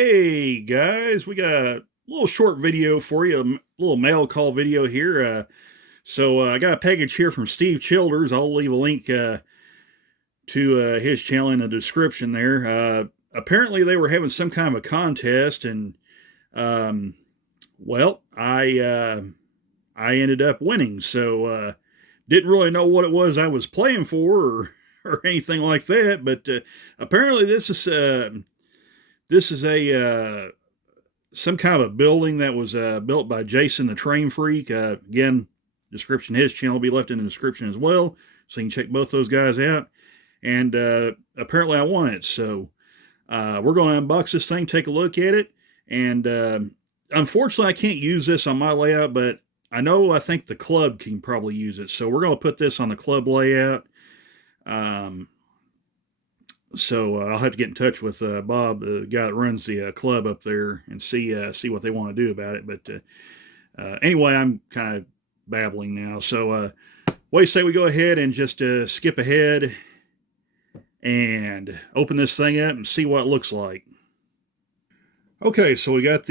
Hey guys, we got a little short video for you, a little mail call video here. I got a package here from Steve Childers. I'll leave a link to his channel in the description there. Apparently, they were having some kind of a contest, and um, well, I ended up winning. Didn't really know what it was I was playing for or anything like that. But apparently, this is a some kind of a building that was built by Jason the Train Freak. Again, description his channel will be left in the description as well, so you can check both those guys out. And apparently, I won it. So we're going to unbox this thing, take a look at it, and unfortunately, I can't use this on my layout, but I think the club can probably use it. So we're going to put this on the club layout. I'll have to get in touch with Bob, the guy that runs the club up there, and see what they want to do about it. But anyway, I'm kind of babbling now. What do you say we go ahead and just skip ahead and open this thing up and see what it looks like? Okay, so we got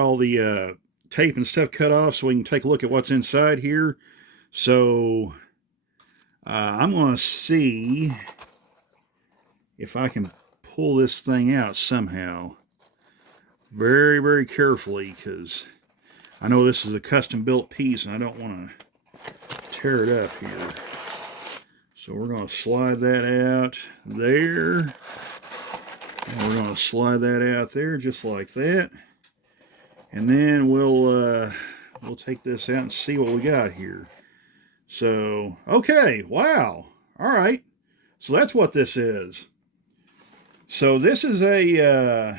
all the tape and stuff cut off, so we can take a look at what's inside here. So I'm going to see if I can pull this thing out somehow very, very carefully, because I know this is a custom built piece and I don't want to tear it up here. So we're going to slide that out there, and we're going to slide that out there just like that, and then we'll take this out and see what we got here. So okay, wow, all right, so that's what this is. So this is a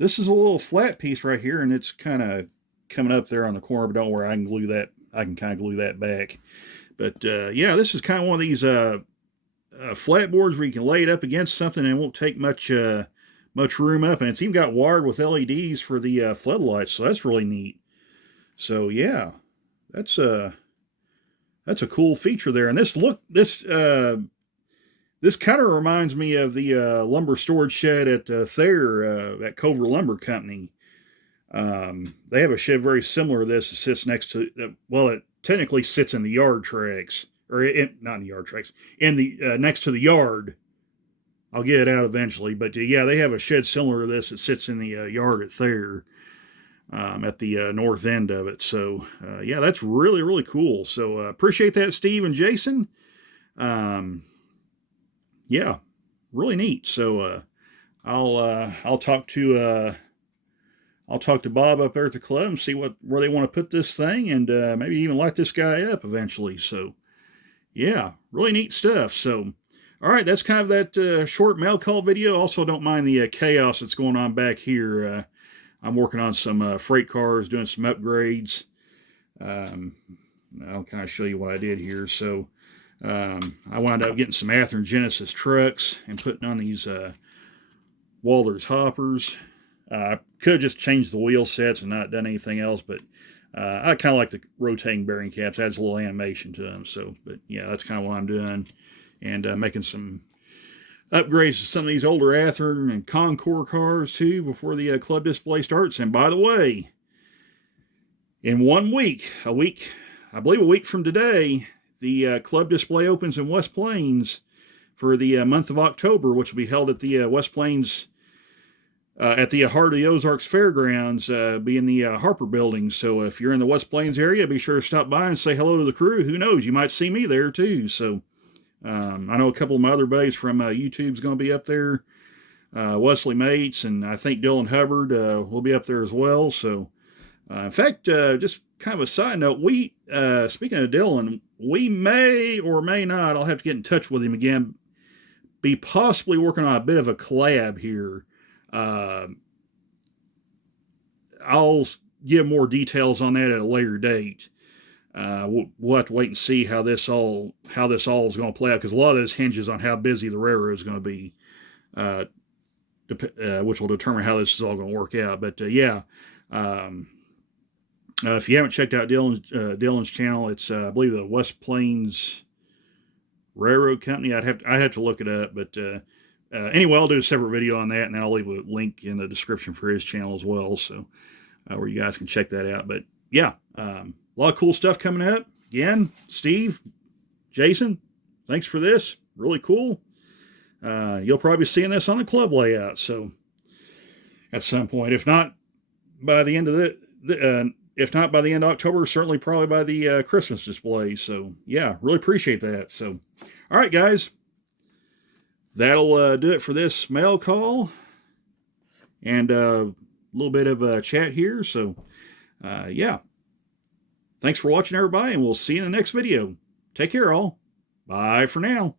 little flat piece right here, and it's kind of coming up there on the corner, but don't worry, I can glue that. I can kind of glue that back. But yeah, this is kind of one of these flat boards where you can lay it up against something and it won't take much room up, and it's even got wired with LEDs for the floodlights, so that's really neat. So yeah, that's a cool feature there. And this kind of reminds me of the lumber storage shed at Thayer, at Cover Lumber Company. They have a shed very similar to this. It sits next to, it technically sits in the yard tracks, or not in the yard tracks, in the next to the yard. I'll get it out eventually, but yeah, they have a shed similar to this. It sits in the yard at Thayer, at the north end of it. So yeah, that's really, really cool. So appreciate that, Steve and Jason. Yeah, really neat. So I'll talk to Bob up there at the club and see where they want to put this thing, and maybe even light this guy up eventually. So yeah, really neat stuff. So all right, that's kind of that short mail call video. Also, don't mind the chaos that's going on back here. I'm working on some freight cars, doing some upgrades. I'll kind of show you what I did here. So I wound up getting some Athearn Genesis trucks and putting on these Walthers hoppers. I could have just changed the wheel sets and not done anything else, but I kind of like the rotating bearing caps. Adds a little animation to them. But yeah, that's kind of what I'm doing, and making some upgrades to some of these older Athearn and Concours cars too before the club display starts. And by the way, in 1 week, I believe a week from today, the club display opens in West Plains for the month of October, which will be held at the West Plains, at the Heart of the Ozarks Fairgrounds, be in the Harper Building. So if you're in the West Plains area, be sure to stop by and say hello to the crew. Who knows, you might see me there too. So I know a couple of my other buddies from YouTube's going to be up there. Wesley Mates, and I think Dylan Hubbard will be up there as well. So in fact, just kind of a side note, speaking of Dylan, we may or may not, I'll have to get in touch with him again, be possibly working on a bit of a collab here. I'll give more details on that at a later date. We'll have to wait and see how this all is going to play out, because a lot of this hinges on how busy the railroad is going to be, which will determine how this is all going to work out. But yeah, if you haven't checked out Dylan's channel, it's I believe the West Plains Railroad Company. I'd have to look it up, but anyway, I'll do a separate video on that, and then I'll leave a link in the description for his channel as well, so where you guys can check that out. But yeah, a lot of cool stuff coming up. Again, Steve, Jason, thanks for this. Really cool. You'll probably be seeing this on the club layout, so at some point, if not by the end of if not by the end of October, certainly probably by the Christmas display. So yeah, really appreciate that. So, all right, guys, that'll do it for this mail call and a little bit of a chat here. So yeah, thanks for watching, everybody, and we'll see you in the next video. Take care, all. Bye for now.